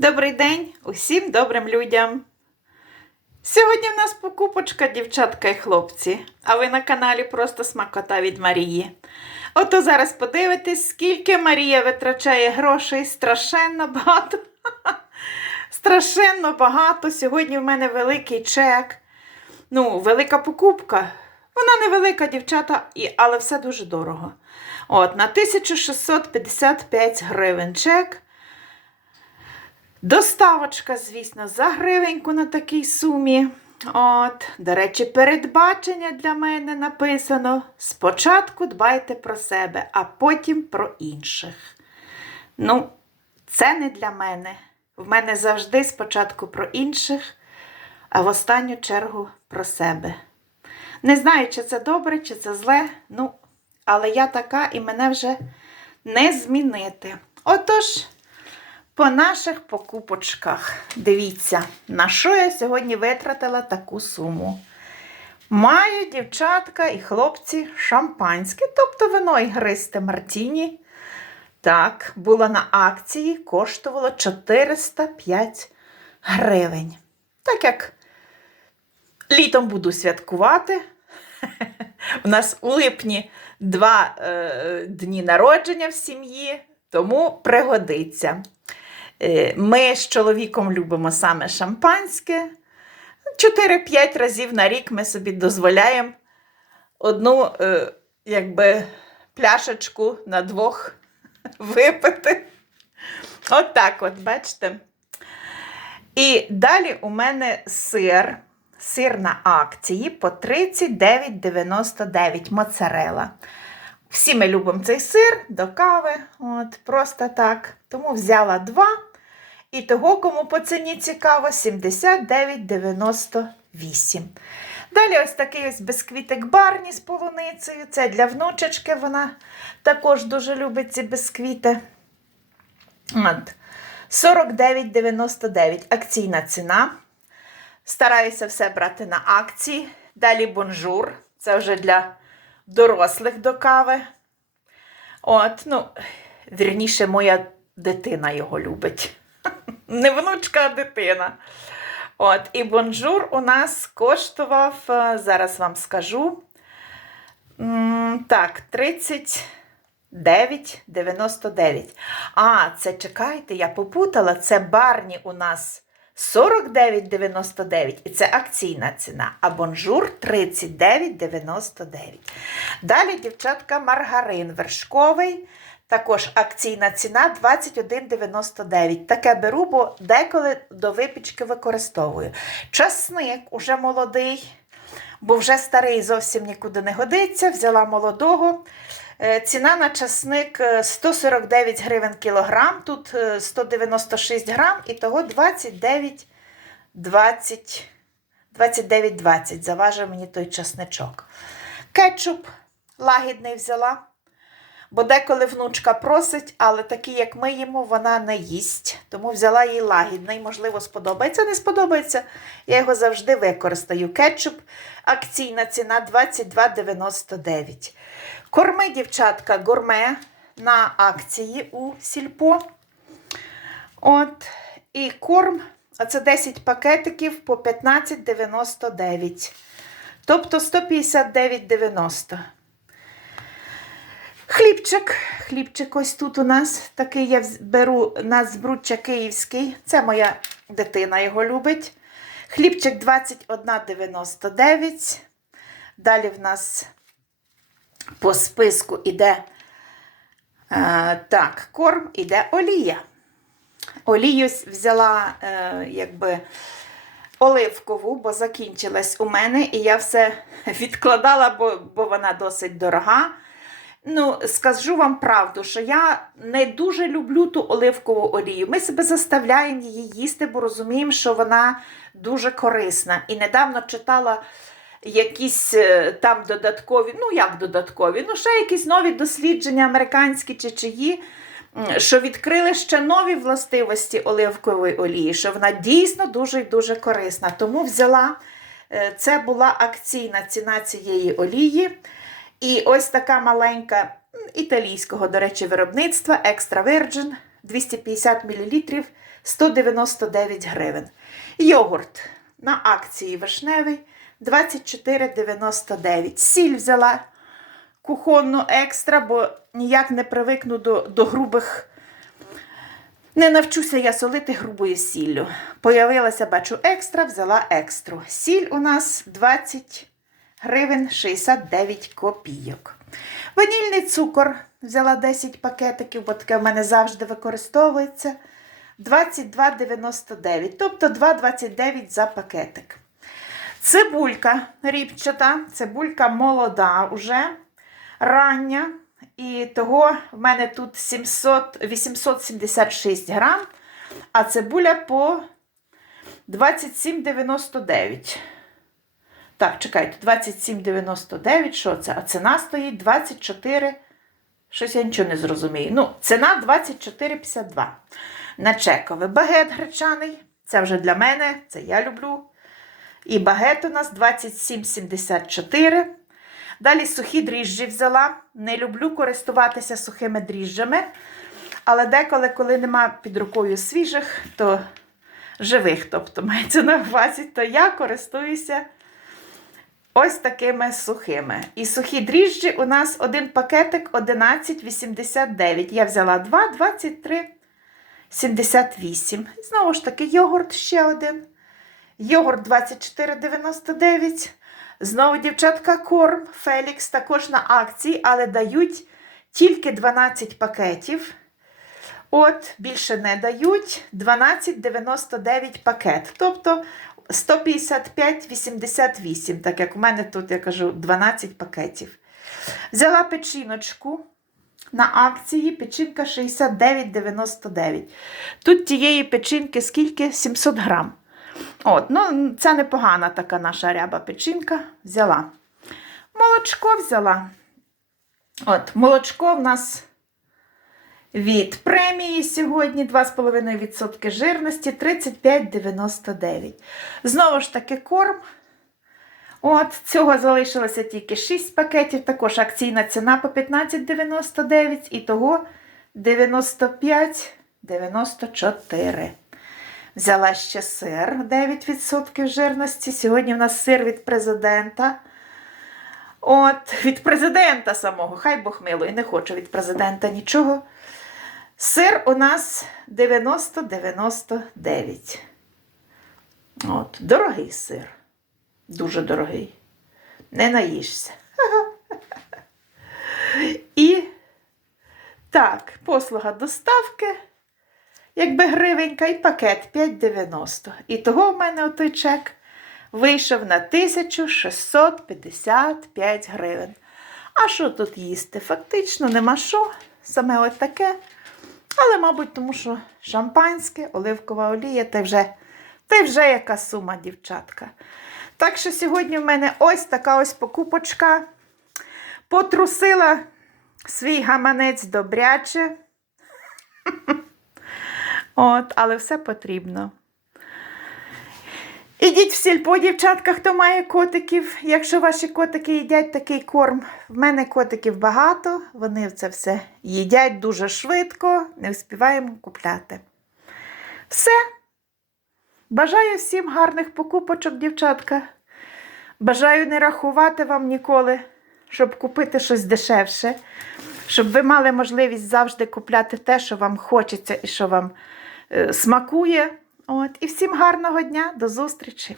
Добрий день усім добрим людям. Сьогодні в нас покупочка, дівчатка і хлопці, а ви на каналі Просто Смакота від Марії. Ото зараз подивитесь, скільки Марія витрачає грошей. Страшенно багато. Страшенно багато. Сьогодні в мене великий чек. Ну, велика покупка. Вона невелика, дівчата, але все дуже дорого. От, на 1655 гривень чек. Доставочка, звісно, за гривеньку на такій сумі. От, до речі, передбачення для мене написано: спочатку дбайте про себе, а потім про інших. Ну, це не для мене. В мене завжди спочатку про інших, а в останню чергу про себе. Не знаю, чи це добре, чи це зле, ну, але я така і мене вже не змінити. Отож. По наших покупочках. Дивіться, на що я сьогодні витратила таку суму. Маю дівчатка і хлопці шампанське, тобто вино ігристе Мартіні. Так, було на акції, коштувало 405 гривень. Так як літом буду святкувати. У нас у липні два е, дні народження в сім'ї, тому пригодиться. Е, Ми з чоловіком любимо саме шампанське. 4-5 разів на рік ми собі дозволяємо одну е, якби, пляшечку на двох випити. От так от, бачите. І далі у мене сир. Сир на акції по 39,99 моцарела. Всі ми любимо цей сир до кави, от, просто так. Тому взяла два. І того, кому по ціні цікаво, 79,98. Далі ось такий ось бісквітик Барні з полуницею. Це для внучечки, вона також дуже любить ці бісквіти. От. 49,99 акційна ціна. Стараюся все брати на акції. Далі бонжур. Це вже для дорослих до кави. От, ну, вірніше, моя дитина його любить. Не внучка, а дитина. От, і бонжур у нас коштував, е, зараз вам скажу. Так, 39,99. А, це чекайте, я попутала. Це барні у нас 49,99. І це акційна ціна. А бонжур 39,99. Далі, дівчатка, маргарин вершковий. Також акційна ціна 21,99. Таке беру, бо деколи до випічки використовую. Часник уже молодий, бо вже старий зовсім нікуди не годиться. Взяла молодого. Е, Ціна на часник е, 149 гривень кілограм, тут е, 196 грам, і того 29, 29,20 заважив мені той часничок. Кетчуп лагідний взяла. Бо деколи внучка просить, але такі, як ми їмо, вона не їсть. Тому взяла їй лагідний, можливо, сподобається, не сподобається. Я його завжди використаю. Кетчуп, акційна ціна 22,99. Корми, дівчатка, гурме на акції у сільпо. От. І корм, а це 10 пакетиків по 15,99. Тобто 159,90. Хлібчик. Хлібчик ось тут у нас такий я беру на збруччя київський. Це моя дитина його любить. Хлібчик 21,99. Далі в нас по списку іде е, так, корм, іде олія. Олію взяла е, якби оливкову, бо закінчилась у мене, і я все відкладала, бо, бо вона досить дорога. Ну, скажу вам правду, що я не дуже люблю ту оливкову олію. Ми себе заставляємо її їсти, бо розуміємо, що вона дуже корисна. І недавно читала якісь е, там додаткові, ну як додаткові, ну ще якісь нові дослідження, американські чи чиї, що відкрили ще нові властивості оливкової олії, що вона дійсно дуже і дуже корисна. Тому взяла, е, це була акційна ціна цієї олії. І ось така маленька італійського, до речі, виробництва Extra Virgin 250 мл 199 гривень. Йогурт на акції вишневий 24,99. Сіль взяла кухонну екстра, бо ніяк не привикну до, до грубих. Не навчуся я солити грубою сіллю. Появилася, бачу, екстра, взяла екстру. Сіль у нас 20 гривень 69 копійок. Ванільний цукор взяла 10 пакетиків, бо таке в мене завжди використовується. 22,99, тобто 2,29 за пакетик. Цибулька ріпчата, цибулька молода уже, рання. І того в мене тут 700, 876 грам, а цибуля по 27,99. Так, чекайте, 27,99. Що це? А ціна стоїть 24. Щось я нічого не зрозумію. Ну, ціна 24,52. На чекове багет гречаний. Це вже для мене, це я люблю. І багет у нас 27,74. Далі сухі дріжджі взяла. Не люблю користуватися сухими дріжджами. Але деколи, коли нема під рукою свіжих, то живих, тобто мається на увазі, то я користуюся ось такими сухими. І сухі дріжджі у нас один пакетик 11,89. Я взяла 2, 23, 78. І знову ж таки, йогурт ще один. Йогурт 24,99. Знову, дівчатка, корм Фелікс також на акції, але дають тільки 12 пакетів. От, більше не дають 12,99 пакет. Тобто 155,88, так як у мене тут, я кажу, 12 пакетів. Взяла печіночку на акції, печінка 69,99. Тут тієї печінки скільки? 700 грам. От, ну, це непогана така наша ряба печінка. Взяла. Молочко взяла. От, молочко в нас від премії сьогодні 2,5% жирності 35,99. Знову ж таки, корм. От, цього залишилося тільки 6 пакетів. Також акційна ціна по 15,99 і того 95,94. Взяла ще сир 9% жирності. Сьогодні в нас сир від президента. От, від президента самого, хай Бог милує, не хочу від президента нічого. Сир у нас 90-99. От, дорогий сир. Дуже дорогий. Не наїшся. І так, послуга доставки якби гривенька і пакет 5,90. І того в мене отой чек вийшов на 1655 гривень. А що тут їсти? Фактично нема що, саме от таке. Але, мабуть, тому що шампанське, оливкова олія, та вже, та вже яка сума, дівчатка. Так що сьогодні в мене ось така ось покупочка. Потрусила свій гаманець добряче. От, але все потрібно. Ідіть в сільпо, дівчатка, хто має котиків. Якщо ваші котики їдять такий корм, в мене котиків багато, вони це все їдять дуже швидко, не встигаємо купляти. Все. Бажаю всім гарних покупочок, дівчатка. Бажаю не рахувати вам ніколи, щоб купити щось дешевше, щоб ви мали можливість завжди купляти те, що вам хочеться і що вам е, смакує. От. І всім гарного дня, до зустрічі!